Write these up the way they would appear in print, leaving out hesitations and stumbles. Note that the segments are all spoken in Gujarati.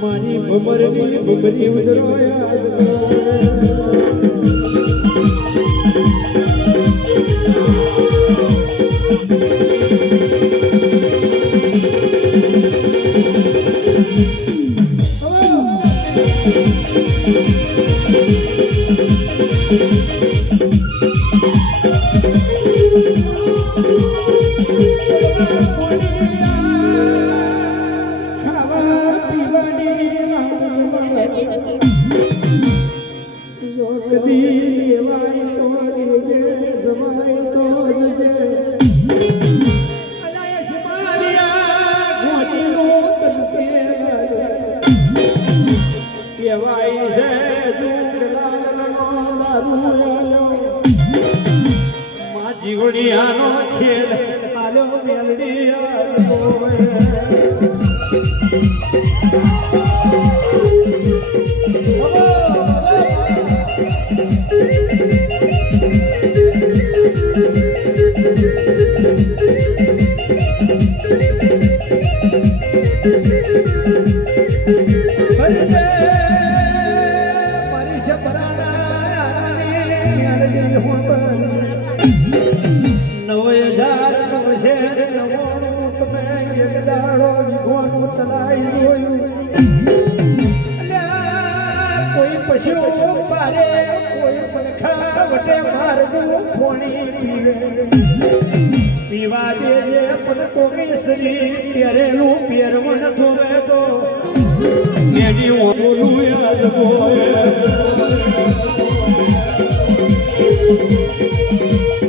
મારી ભમરની ભમરી ઉદરોયા જીવડિયાનો છેદ આલો કોઈ પશુ પારે કોઈ પંખા વટે મારવું ફોણી પીવે પીવા દેજે પણ કોઈ સ્ત્રી પહેરેલું પહેરવણ ધોવે તો એની ઓલું યાદ હોય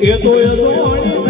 એ તો એ દોડી